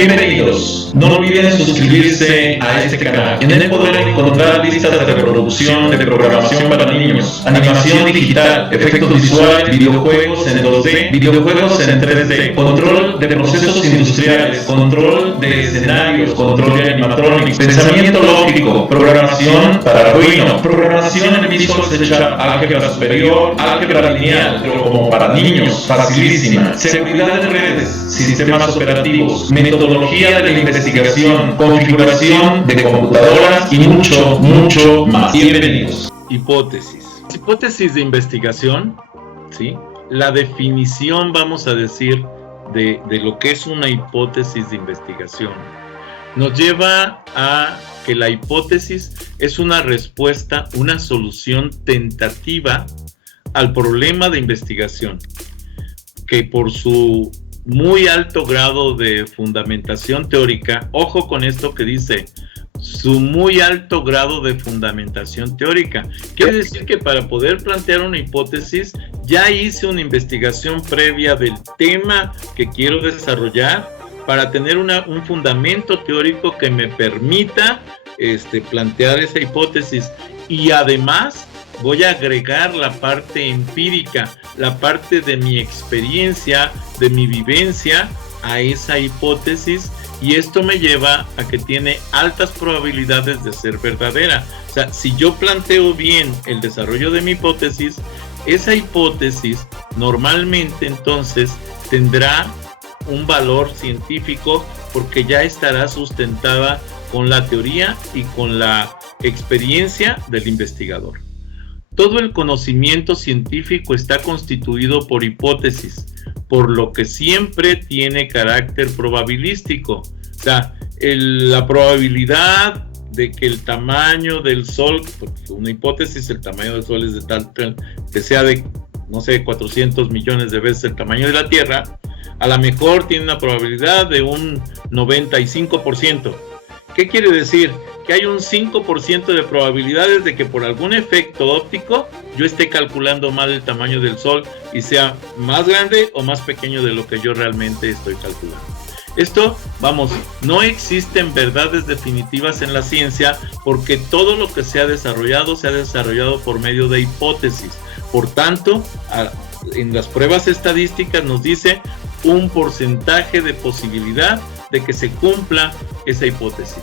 Bienvenidos. No olviden suscribirse a este canal. En él podrán encontrar listas de reproducción de programación para niños, animación digital, efectos visuales, videojuegos en 2D, videojuegos en 3D, control de procesos industriales, control de escenarios, control de animatronics, pensamiento lógico, programación para Arduino, programación en Visual C#, álgebra superior, álgebra lineal, pero como para niños, facilísima, seguridad de redes, sistemas operativos, metodología de la investigación, configuración de computadoras y mucho más. Bienvenidos. Hipótesis de investigación, ¿sí? La definición, vamos a decir, de lo que es una hipótesis de investigación, nos lleva a que la hipótesis es una respuesta, una solución tentativa al problema de investigación, que por su muy alto grado de fundamentación teórica, ojo con esto que dice, su muy alto grado de fundamentación teórica. Quiere decir que para poder plantear una hipótesis, ya hice una investigación previa del tema que quiero desarrollar para tener un fundamento teórico que me permita plantear esa hipótesis. Y además voy a agregar la parte empírica, la parte de mi experiencia, de mi vivencia a esa hipótesis, y esto me lleva a que tiene altas probabilidades de ser verdadera. O sea, si yo planteo bien el desarrollo de mi hipótesis, esa hipótesis normalmente entonces tendrá un valor científico porque ya estará sustentada con la teoría y con la experiencia del investigador. Todo el conocimiento científico está constituido por hipótesis, por lo que siempre tiene carácter probabilístico. O sea, la probabilidad de que el tamaño del Sol, porque una hipótesis, el tamaño del Sol es de tal que sea de, no sé, 400 millones de veces el tamaño de la Tierra, a lo mejor tiene una probabilidad de un 95%. ¿Qué quiere decir? Que hay un 5% de probabilidades de que por algún efecto óptico yo esté calculando mal el tamaño del Sol y sea más grande o más pequeño de lo que yo realmente estoy calculando. Esto, vamos, no existen verdades definitivas en la ciencia porque todo lo que se ha desarrollado por medio de hipótesis. Por tanto, en las pruebas estadísticas nos dice un porcentaje de posibilidad de que se cumpla esa hipótesis.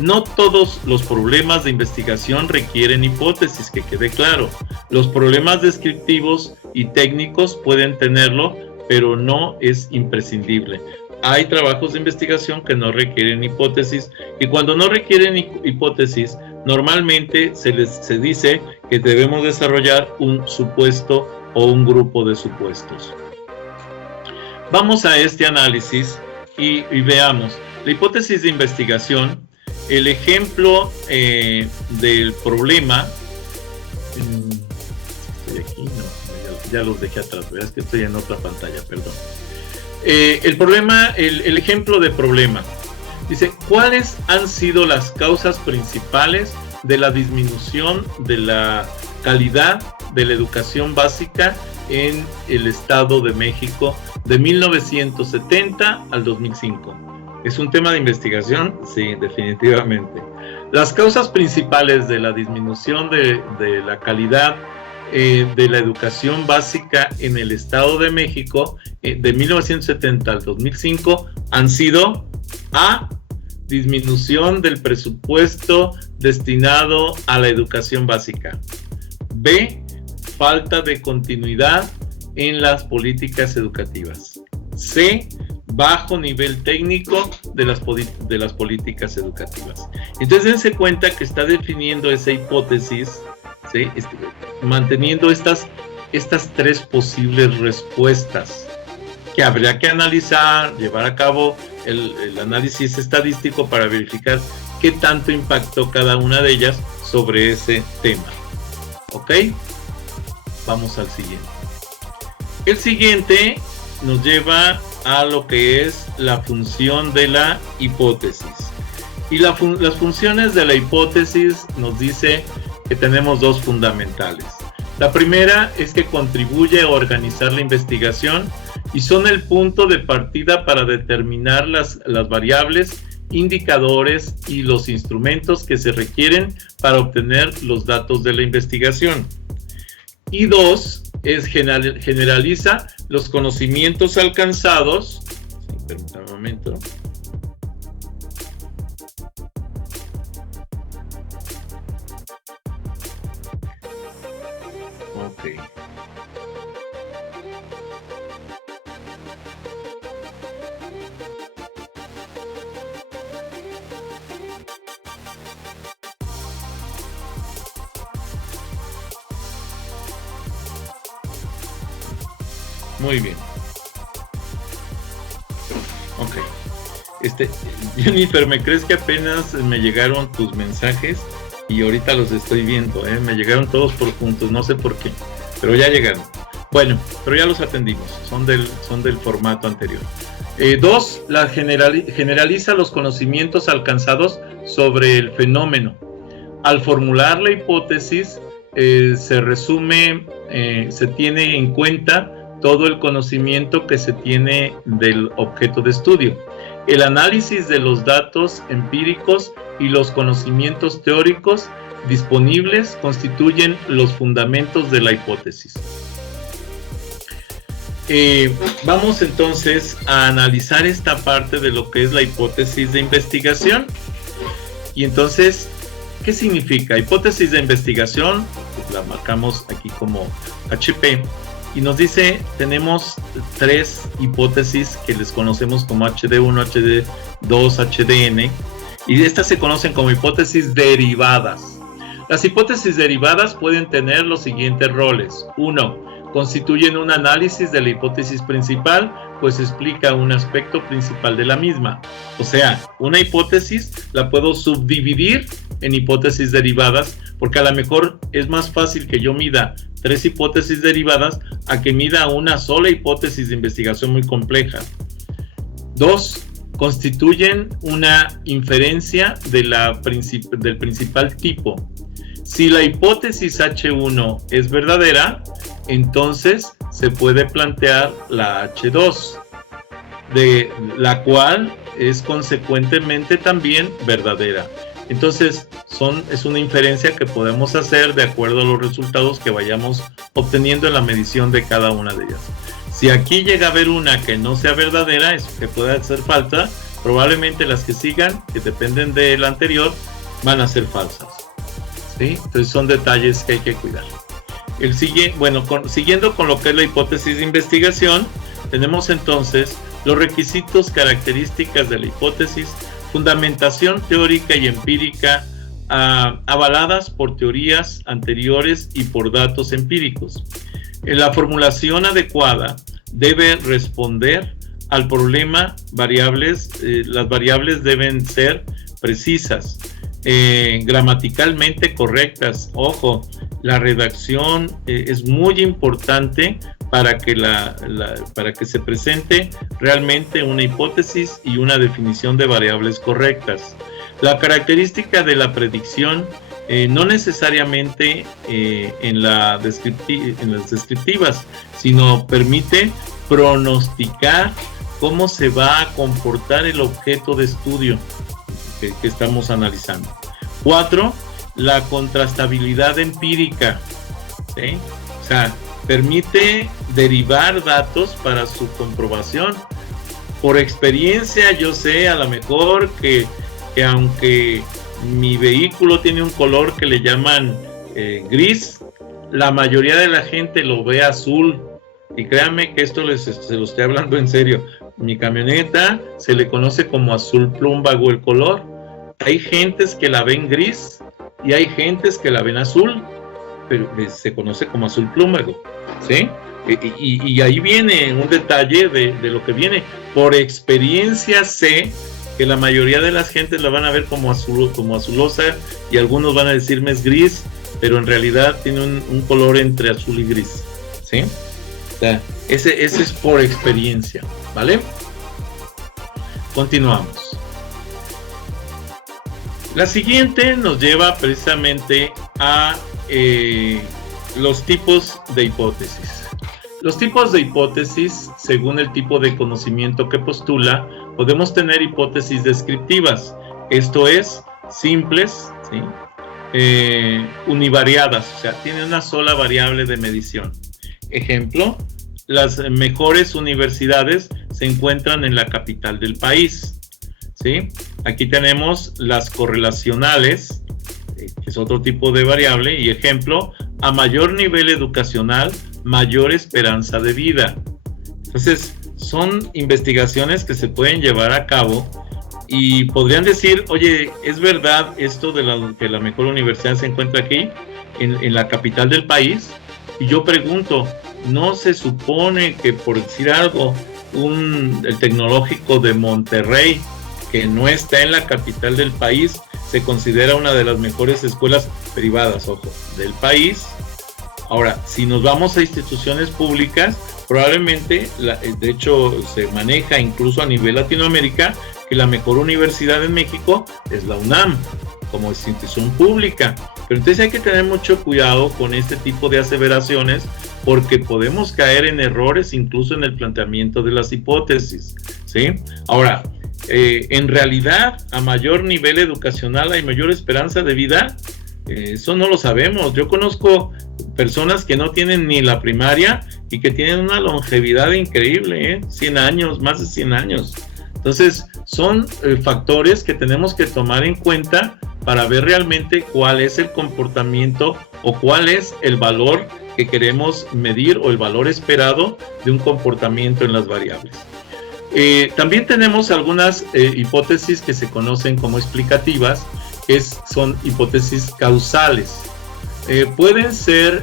No todos los problemas de investigación requieren hipótesis, que quede claro. Los problemas descriptivos y técnicos pueden tenerlo, pero no es imprescindible. Hay trabajos de investigación que no requieren hipótesis, y cuando no requieren hipótesis, normalmente se dice que debemos desarrollar un supuesto o un grupo de supuestos. Vamos a este análisis y veamos. La hipótesis de investigación, el ejemplo del problema, estoy aquí, no, ya los dejé atrás, ¿verdad? Es que estoy en otra pantalla, perdón. El problema, el ejemplo de problema, dice, ¿cuáles han sido las causas principales de la disminución de la calidad de la educación básica en el Estado de México de 1970 al 2005? ¿Es un tema de investigación? Sí, definitivamente. Las causas principales de la disminución de la calidad de la educación básica en el Estado de México de 1970 al 2005 han sido: A, disminución del presupuesto destinado a la educación básica; B, falta de continuidad en las políticas educativas; C, bajo nivel técnico de las políticas educativas. Entonces dense cuenta que está definiendo esa hipótesis, ¿sí? Manteniendo estas tres posibles respuestas que habría que analizar, llevar a cabo el análisis estadístico para verificar qué tanto impactó cada una de ellas sobre ese tema. ¿Ok? Vamos al siguiente. El siguiente nos lleva a lo que es la función de la hipótesis. Y las funciones de la hipótesis nos dice que tenemos dos fundamentales. La primera es que contribuye a organizar la investigación y son el punto de partida para determinar las variables, indicadores y los instrumentos que se requieren para obtener los datos de la investigación. Y 2, generaliza los conocimientos alcanzados. Permítame un momento. Ok. Muy bien. Ok. Jennifer, ¿me crees que apenas me llegaron tus mensajes? Y ahorita los estoy viendo, ¿eh? Me llegaron todos por juntos, no sé por qué, pero ya llegaron. Bueno, pero ya los atendimos, son del formato anterior. 2, generaliza los conocimientos alcanzados sobre el fenómeno. Al formular la hipótesis, se tiene en cuenta todo el conocimiento que se tiene del objeto de estudio. El análisis de los datos empíricos y los conocimientos teóricos disponibles constituyen los fundamentos de la hipótesis. Vamos entonces a analizar esta parte de lo que es la hipótesis de investigación. Y entonces, ¿qué significa? Hipótesis de investigación, pues la marcamos aquí como HP. Y nos dice, tenemos 3 hipótesis que les conocemos como HD1, HD2, HDN, y estas se conocen como hipótesis derivadas. Las hipótesis derivadas pueden tener los siguientes roles. 1, constituyen un análisis de la hipótesis principal, pues explica un aspecto principal de la misma. O sea, una hipótesis la puedo subdividir en hipótesis derivadas, porque a lo mejor es más fácil que yo mida 3 hipótesis derivadas a que mida una sola hipótesis de investigación muy compleja. 2, constituyen una inferencia del principal tipo. Si la hipótesis H1 es verdadera, entonces se puede plantear la H2, de la cual es consecuentemente también verdadera. Entonces, es una inferencia que podemos hacer de acuerdo a los resultados que vayamos obteniendo en la medición de cada una de ellas. Si aquí llega a haber una que no sea verdadera, eso que puede hacer falta, probablemente las que sigan, que dependen de la anterior, van a ser falsas. ¿Sí? Entonces son detalles que hay que cuidar. Siguiendo con lo que es la hipótesis de investigación, tenemos entonces los requisitos, características de la hipótesis, fundamentación teórica y empírica avaladas por teorías anteriores y por datos empíricos. La formulación adecuada debe responder al problema las variables deben ser precisas, gramaticalmente correctas. Ojo, la redacción es muy importante para que se presente realmente una hipótesis y una definición de variables correctas. La característica de la predicción no necesariamente en las descriptivas, sino permite pronosticar cómo se va a comportar el objeto de estudio que estamos analizando. 4, la contrastabilidad empírica, ¿sí? O sea, permite derivar datos para su comprobación. Por experiencia, yo sé a lo mejor que aunque mi vehículo tiene un color que le llaman gris, la mayoría de la gente lo ve azul. Y créanme que esto se lo estoy hablando en serio. Mi camioneta se le conoce como azul plumbago el color. Hay gentes que la ven gris y hay gentes que la ven azul, pero se conoce como azul plumbago, ¿sí? Y ahí viene un detalle de lo que viene. Por experiencia sé que la mayoría de las gentes la van a ver como azulosa y algunos van a decirme es gris, pero en realidad tiene un color entre azul y gris, ¿sí? O sea, ese es por experiencia, ¿vale? Continuamos. La siguiente nos lleva precisamente a los tipos de hipótesis. Los tipos de hipótesis, según el tipo de conocimiento que postula, podemos tener hipótesis descriptivas, esto es, simples, ¿sí? Univariadas, o sea, tienen una sola variable de medición. Ejemplo, las mejores universidades se encuentran en la capital del país, ¿sí? Aquí tenemos las correlacionales, que es otro tipo de variable, y ejemplo, a mayor nivel educacional, mayor esperanza de vida. Entonces, son investigaciones que se pueden llevar a cabo y podrían decir, oye, ¿es verdad esto de que la mejor universidad se encuentra aquí, en la capital del país? Y yo pregunto, ¿no se supone que, por decir algo, el tecnológico de Monterrey, que no está en la capital del país, se considera una de las mejores escuelas privadas, ojo, del país? Ahora, si nos vamos a instituciones públicas, probablemente, de hecho, se maneja incluso a nivel Latinoamérica, que la mejor universidad en México es la UNAM, como institución pública. Pero entonces hay que tener mucho cuidado con este tipo de aseveraciones, porque podemos caer en errores incluso en el planteamiento de las hipótesis, ¿sí? Ahora, en realidad, a mayor nivel educacional hay mayor esperanza de vida. Eso no lo sabemos. Yo conozco personas que no tienen ni la primaria y que tienen una longevidad increíble, 100 años, más de 100 años. Entonces, son factores que tenemos que tomar en cuenta para ver realmente cuál es el comportamiento o cuál es el valor que queremos medir o el valor esperado de un comportamiento en las variables. También tenemos algunas hipótesis que se conocen como explicativas, son hipótesis causales. Pueden ser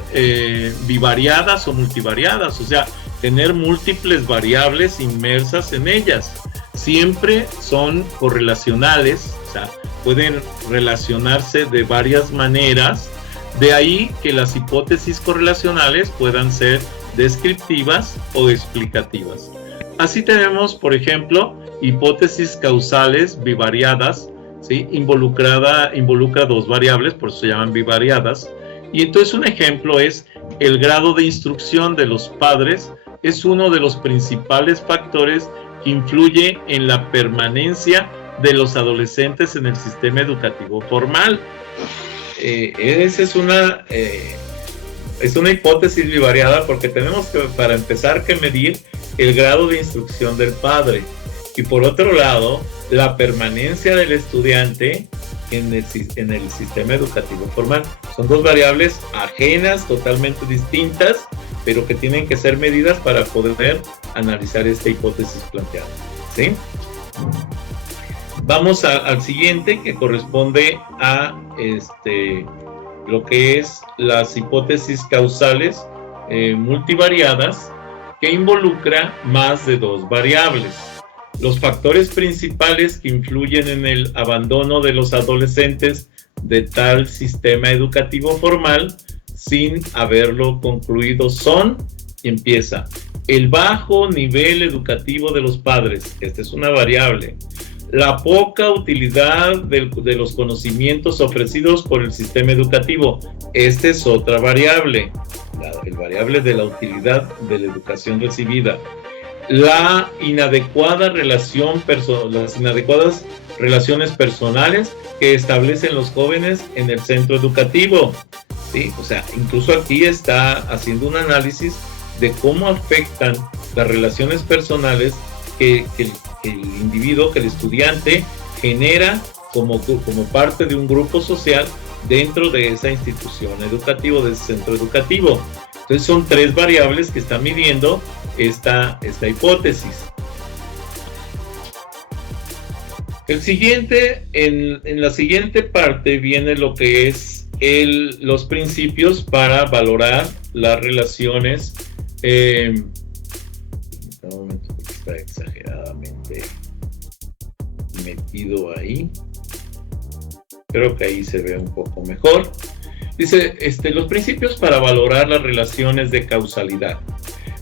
bivariadas o multivariadas, o sea, tener múltiples variables inmersas en ellas. Siempre son correlacionales, o sea, pueden relacionarse de varias maneras. De ahí que las hipótesis correlacionales puedan ser descriptivas o explicativas. Así tenemos, por ejemplo, hipótesis causales bivariadas, ¿sí? Involucra dos variables, por eso se llaman bivariadas. Y entonces un ejemplo es el grado de instrucción de los padres es uno de los principales factores que influye en la permanencia de los adolescentes en el sistema educativo formal. Esa es una hipótesis bivariada, porque tenemos que, para empezar, que medir el grado de instrucción del padre, y por otro lado, la permanencia del estudiante en el sistema educativo formal. Son dos variables ajenas, totalmente distintas, pero que tienen que ser medidas para poder analizar esta hipótesis planteada, ¿sí? Vamos al siguiente, que corresponde a lo que es las hipótesis causales multivariadas, que involucra más de dos variables. Los factores principales que influyen en el abandono de los adolescentes de tal sistema educativo formal sin haberlo concluido son, y empieza, el bajo nivel educativo de los padres, esta es una variable, la poca utilidad de los conocimientos ofrecidos por el sistema educativo, esta es otra variable, el variable de la utilidad de la educación recibida, las inadecuadas relaciones personales que establecen los jóvenes en el centro educativo, ¿sí? O sea, incluso aquí está haciendo un análisis de cómo afectan las relaciones personales que el individuo, que el estudiante genera como parte de un grupo social dentro de esa institución educativa, de ese centro educativo. Entonces son tres variables que está midiendo esta hipótesis. En la siguiente parte viene lo que es los principios para valorar las relaciones. Un momento, porque está exageradamente metido ahí. Creo que ahí se ve un poco mejor. Dice, los principios para valorar las relaciones de causalidad.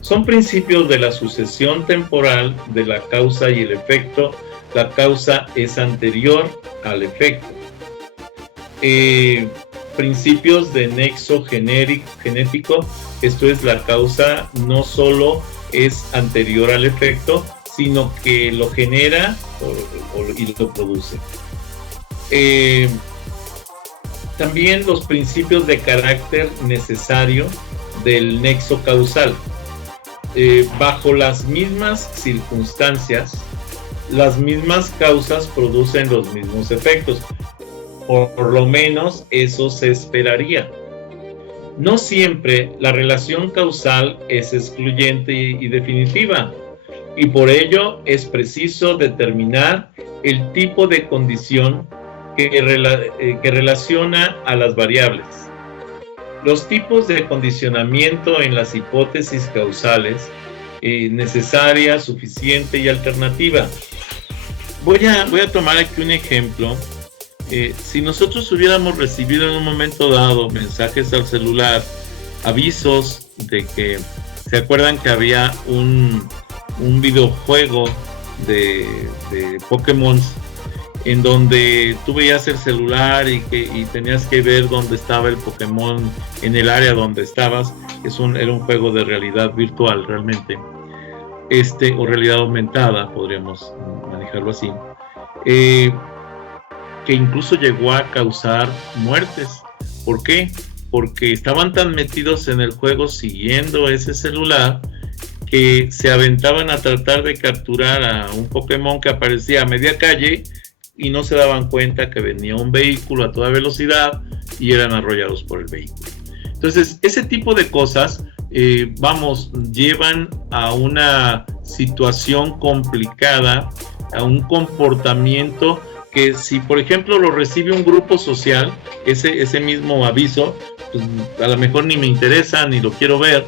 Son principios de la sucesión temporal de la causa y el efecto. La causa es anterior al efecto. principios de nexo genético, esto es, la causa no solo es anterior al efecto, sino que lo genera y lo produce. También los principios de carácter necesario del nexo causal. Bajo las mismas circunstancias, las mismas causas producen los mismos efectos. Por lo menos eso se esperaría. No siempre la relación causal es excluyente y definitiva, y por ello es preciso determinar el tipo de condición que relaciona a las variables. Los tipos de condicionamiento en las hipótesis causales, necesaria, suficiente y alternativa. Voy a tomar aquí un ejemplo. Si nosotros hubiéramos recibido en un momento dado mensajes al celular, avisos de que, ¿se acuerdan que había un videojuego de Pokémon en donde tú veías el celular y tenías que ver dónde estaba el Pokémon en el área donde estabas? Era un juego de realidad virtual realmente, o realidad aumentada, podríamos manejarlo así, que incluso llegó a causar muertes. ¿Por qué? Porque estaban tan metidos en el juego siguiendo ese celular que se aventaban a tratar de capturar a un Pokémon que aparecía a media calle y no se daban cuenta que venía un vehículo a toda velocidad y eran arrollados por el vehículo. Entonces, ese tipo de cosas, llevan a una situación complicada, a un comportamiento que, si por ejemplo lo recibe un grupo social, ese mismo aviso, pues a lo mejor ni me interesa ni lo quiero ver,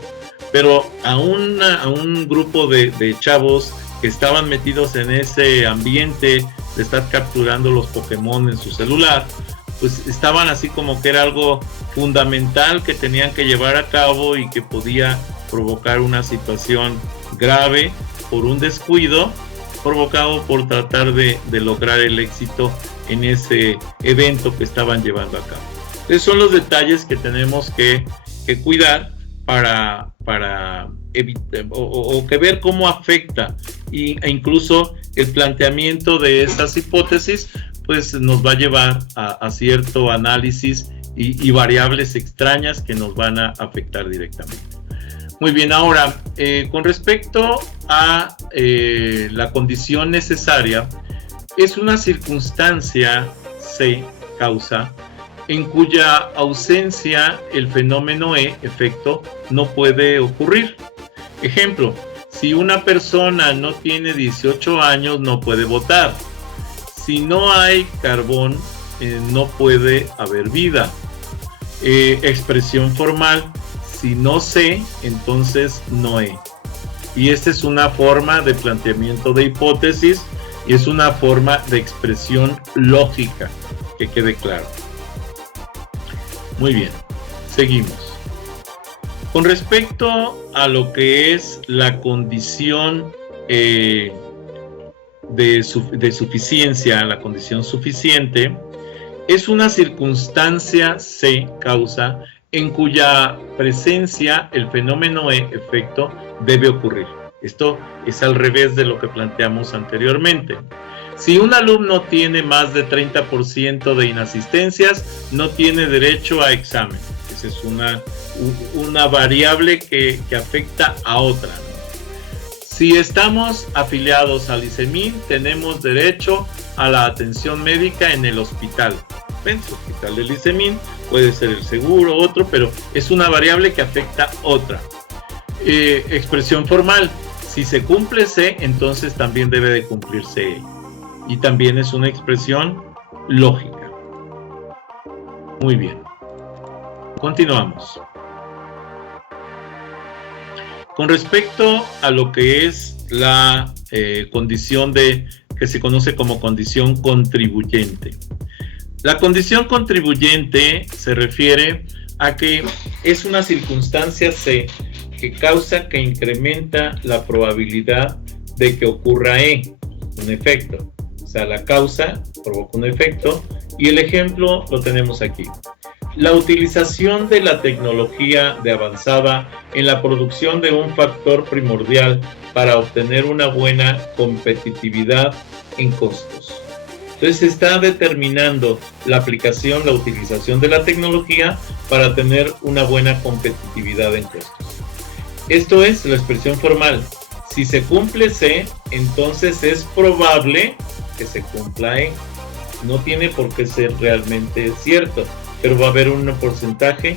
pero a un grupo de chavos que estaban metidos en ese ambiente de estar capturando los Pokémon en su celular, pues estaban así como que era algo fundamental que tenían que llevar a cabo y que podía provocar una situación grave por un descuido provocado por tratar de lograr el éxito en ese evento que estaban llevando a cabo. Esos son los detalles que tenemos que cuidar para evitar, o que ver cómo afecta, e incluso el planteamiento de estas hipótesis pues nos va a llevar a cierto análisis y variables extrañas que nos van a afectar directamente. Muy bien, ahora, con respecto a la condición necesaria, es una circunstancia C, causa, en cuya ausencia el fenómeno E, efecto, no puede ocurrir. Ejemplo, si una persona no tiene 18 años, no puede votar. Si no hay carbón, no puede haber vida. Expresión formal, si no sé, entonces no he. Y esta es una forma de planteamiento de hipótesis y es una forma de expresión lógica, que quede claro. Muy bien, seguimos. Con respecto a lo que es la condición de suficiencia, la condición suficiente, es una circunstancia C, causa, en cuya presencia el fenómeno E, efecto, debe ocurrir. Esto es al revés de lo que planteamos anteriormente. Si un alumno tiene más de 30% de inasistencias, no tiene derecho a examen. Esa es una variable que afecta a otra, ¿no? Si estamos afiliados al ICEMIN, tenemos derecho a la atención médica en el hospital. ¿Ven? El hospital del ICEMIN puede ser el seguro, otro, pero es una variable que afecta otra. Expresión formal. Si se cumple C, entonces también debe de cumplirse E. Y también es una expresión lógica. Muy bien. Continuamos. Con respecto a lo que es la condición que se conoce como condición contribuyente. La condición contribuyente se refiere a que es una circunstancia C que causa, que incrementa la probabilidad de que ocurra E, un efecto. O sea, la causa provoca un efecto y el ejemplo lo tenemos aquí. La utilización de la tecnología de avanzada en la producción de un factor primordial para obtener una buena competitividad en costos. Entonces se está determinando la aplicación, la utilización de la tecnología para tener una buena competitividad en costos. Esto es la expresión formal. Si se cumple C, entonces es probable que se cumpla E. No tiene por qué ser realmente cierto, pero va a haber un porcentaje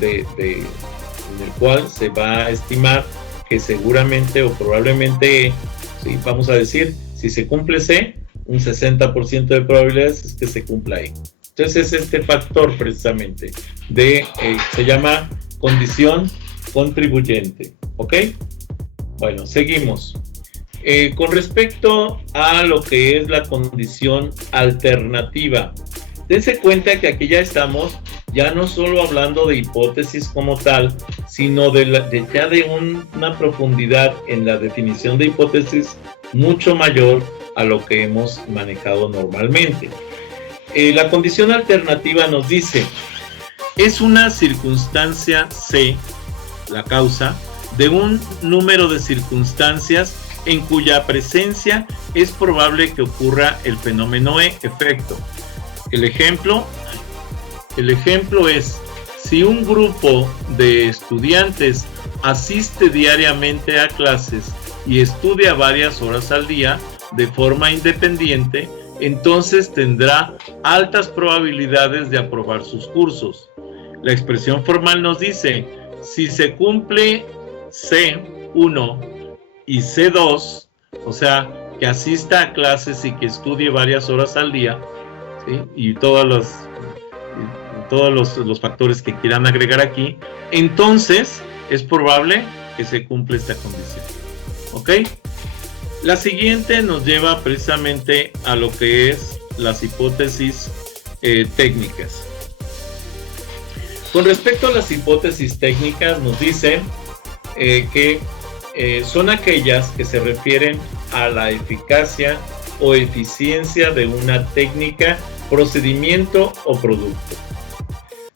en el cual se va a estimar que seguramente o probablemente, ¿sí? Vamos a decir, si se cumple C, un 60% de probabilidades es que se cumpla E. Entonces es este factor precisamente se llama condición contribuyente, ¿ok? Bueno, seguimos. Con respecto a lo que es la condición alternativa, dense cuenta que aquí ya estamos, ya no solo hablando de hipótesis como tal, sino ya de una profundidad en la definición de hipótesis mucho mayor a lo que hemos manejado normalmente. La condición alternativa nos dice, es una circunstancia C, la causa, de un número de circunstancias en cuya presencia es probable que ocurra el fenómeno E, efecto. El ejemplo es, si un grupo de estudiantes asiste diariamente a clases y estudia varias horas al día de forma independiente, entonces tendrá altas probabilidades de aprobar sus cursos. La expresión formal nos dice, si se cumple C1 y C2, o sea, que asista a clases y que estudie varias horas al día, ¿sí? Y todos los factores que quieran agregar aquí, entonces es probable que se cumpla esta condición. ¿Ok? La siguiente nos lleva precisamente a lo que es las hipótesis técnicas. Con respecto a las hipótesis técnicas, nos dicen que son aquellas que se refieren a la eficacia o eficiencia de una técnica, procedimiento o producto.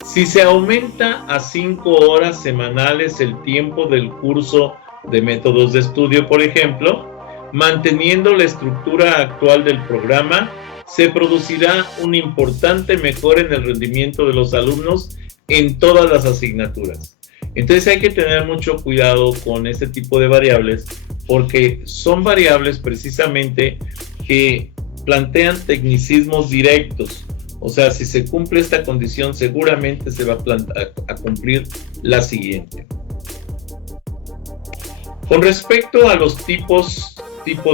Si se aumenta a 5 horas semanales el tiempo del curso de métodos de estudio, por ejemplo, manteniendo la estructura actual del programa, se producirá una importante mejora en el rendimiento de los alumnos en todas las asignaturas. Entonces hay que tener mucho cuidado con este tipo de variables, porque son variables precisamente que plantean tecnicismos directos. O sea, si se cumple esta condición, seguramente se va a cumplir la siguiente. Con respecto a los tipos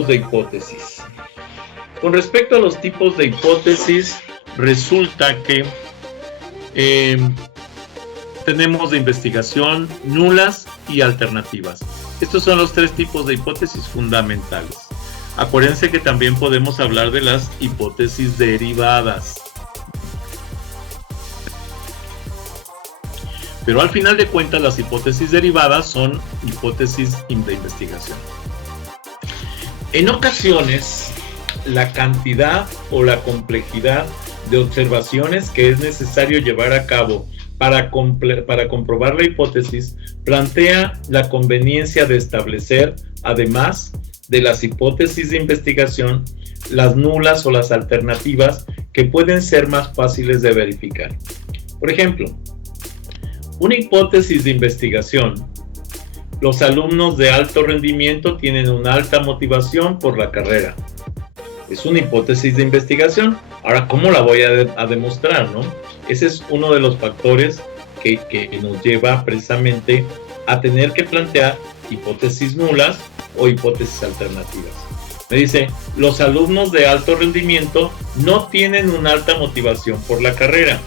de hipótesis. Con respecto a los tipos de hipótesis, resulta que tenemos de investigación nulas y alternativas. Estos son los 3 tipos de hipótesis fundamentales. Acuérdense que también podemos hablar de las hipótesis derivadas. Pero al final de cuentas, las hipótesis derivadas son hipótesis de investigación. En ocasiones, la cantidad o la complejidad de observaciones que es necesario llevar a cabo para comprobar la hipótesis plantea la conveniencia de establecer, además de las hipótesis de investigación, las nulas o las alternativas que pueden ser más fáciles de verificar. Por ejemplo, una hipótesis de investigación: los alumnos de alto rendimiento tienen una alta motivación por la carrera. Es una hipótesis de investigación. Ahora, ¿cómo la voy a demostrar, no? Ese es uno de los factores que nos lleva precisamente a tener que plantear hipótesis nulas o hipótesis alternativas. Me dice, los alumnos de alto rendimiento no tienen una alta motivación por la carrera.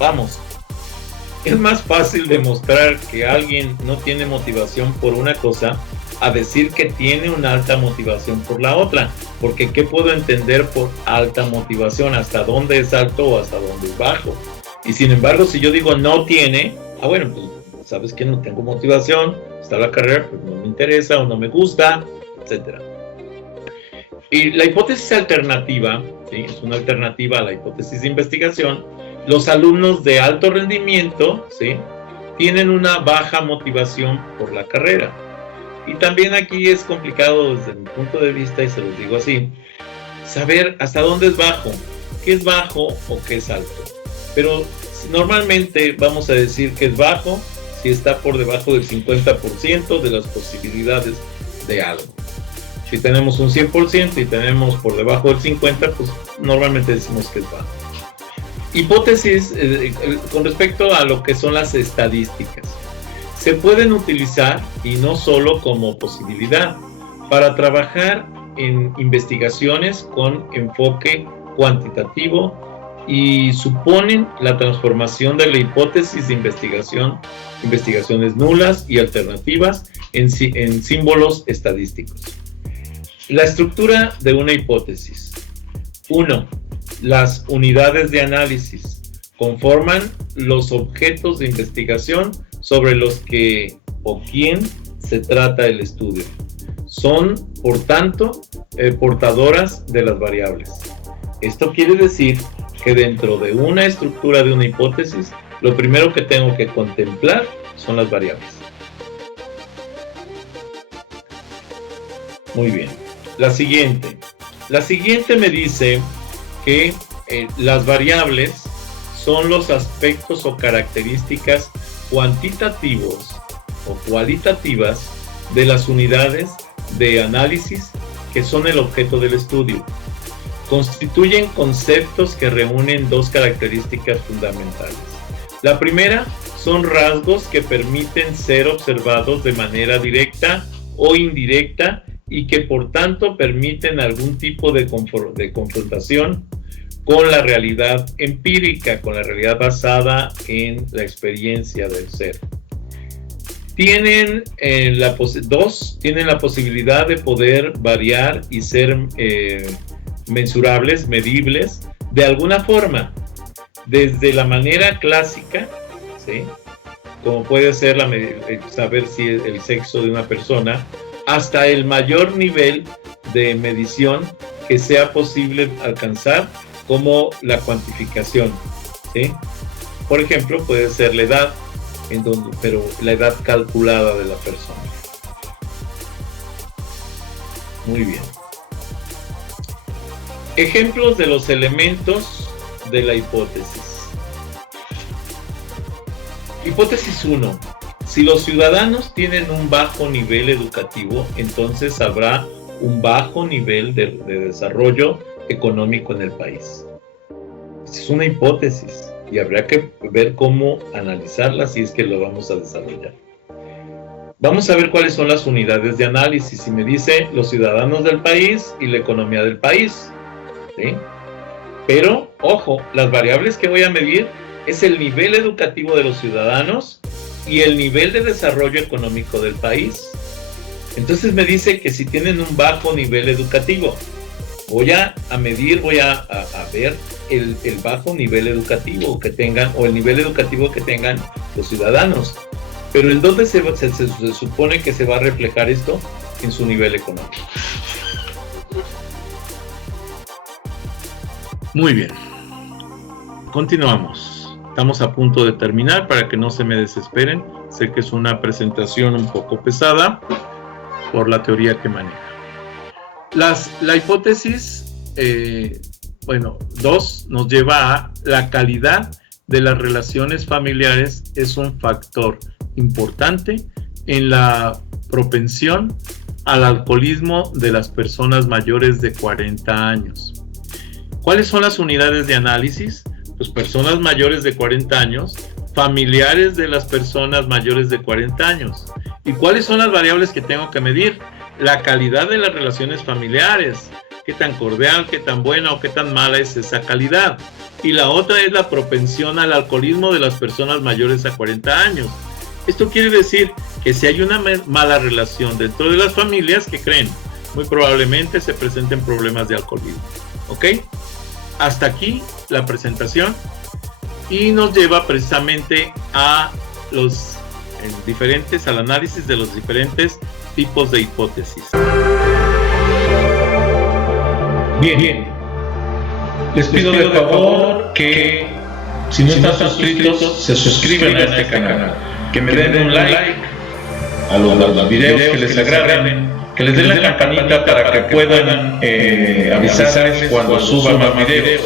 Vamos, es más fácil demostrar que alguien no tiene motivación por una cosa a decir que tiene una alta motivación por la otra, porque ¿qué puedo entender por alta motivación? ¿Hasta dónde es alto o hasta dónde es bajo? Y sin embargo, si yo digo no tiene, bueno, pues sabes que no tengo motivación, está la carrera, pues no me interesa o no me gusta, etc. Y la hipótesis alternativa, ¿sí? Es una alternativa a la hipótesis de investigación. los alumnos de alto rendimiento, ¿sí?, tienen una baja motivación por la carrera. Y también aquí es complicado desde mi punto de vista, y se los digo así, saber hasta dónde es bajo, qué es bajo o qué es alto. Pero normalmente vamos a decir que es bajo si está por debajo del 50% de las posibilidades de algo. Si tenemos un 100% y tenemos por debajo del 50%, pues normalmente decimos que es bajo. Hipótesis con respecto a lo que son las estadísticas. Se pueden utilizar, y no solo como posibilidad, para trabajar en investigaciones con enfoque cuantitativo y suponen la transformación de la hipótesis de investigaciones nulas y alternativas en símbolos estadísticos. La estructura de una hipótesis. 1. Las unidades de análisis conforman los objetos de investigación sobre los que o quién se trata el estudio. Son, por tanto, portadoras de las variables. Esto quiere decir que dentro de una estructura de una hipótesis, lo primero que tengo que contemplar son las variables. Muy bien. La siguiente me dice que las variables son los aspectos o características cuantitativos o cualitativas de las unidades de análisis que son el objeto del estudio. Constituyen conceptos que reúnen dos características fundamentales. La primera son rasgos que permiten ser observados de manera directa o indirecta y que por tanto permiten algún tipo de confrontación con la realidad empírica, con la realidad basada en la experiencia del ser. Tienen la posibilidad de poder variar y ser mensurables, medibles, de alguna forma, desde la manera clásica, ¿sí?, como puede ser saber si el sexo de una persona, hasta el mayor nivel de medición que sea posible alcanzar, como la cuantificación, ¿sí? Por ejemplo, puede ser la edad, pero la edad calculada de la persona. Muy bien. Ejemplos de los elementos de la hipótesis. Hipótesis 1. Si los ciudadanos tienen un bajo nivel educativo, entonces habrá un bajo nivel de desarrollo económico en el país. Es una hipótesis y habrá que ver cómo analizarla si es que lo vamos a desarrollar. Vamos a ver cuáles son las unidades de análisis. Y me dice los ciudadanos del país y la economía del país, ¿sí? Pero, ojo, las variables que voy a medir es el nivel educativo de los ciudadanos y el nivel de desarrollo económico del país. Entonces me dice que si tienen un bajo nivel educativo, voy a medir, voy a ver el bajo nivel educativo que tengan, o el nivel educativo que tengan los ciudadanos. Pero ¿en dónde se supone que se va a reflejar esto? En su nivel económico. Muy bien. Continuamos. Estamos a punto de terminar para que no se me desesperen. Sé que es una presentación un poco pesada por la teoría que maneja. La hipótesis, 2 nos lleva a la calidad de las relaciones familiares. Es un factor importante en la propensión al alcoholismo de las personas mayores de 40 años. ¿Cuáles son las unidades de análisis? Pues personas mayores de 40 años, familiares de las personas mayores de 40 años. ¿Y cuáles son las variables que tengo que medir? La calidad de las relaciones familiares, qué tan cordial, qué tan buena o qué tan mala es esa calidad. Y la otra es la propensión al alcoholismo de las personas mayores a 40 años. Esto quiere decir que si hay una mala relación dentro de las familias, ¿qué creen? Muy probablemente se presenten problemas de alcoholismo. ¿Ok? Hasta aquí la presentación y nos lleva precisamente a al análisis de los diferentes tipos de hipótesis. Bien. Les pido de favor que Si no están suscritos, se suscriben a este canal. Que me den un like a los videos que les agraden, que les den la campanita para que puedan avisarles cuando suba más videos.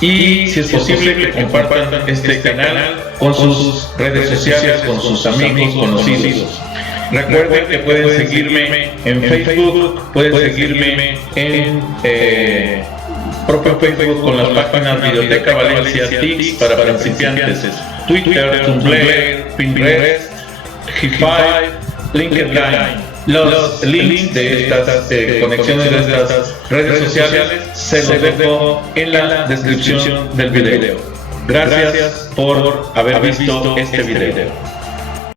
Y si es posible que compartan este canal con sus redes sociales, con sus amigos, conocidos. Recuerden que pueden seguirme en Facebook, pueden seguirme en propio Facebook con las páginas Videoteca Valencia TICS para principiantes, Twitter, Tumblr, Pinterest, G5, LinkedIn. Los links de estas conexiones de estas redes sociales se los dejo en la descripción del video. Gracias por haber visto este video.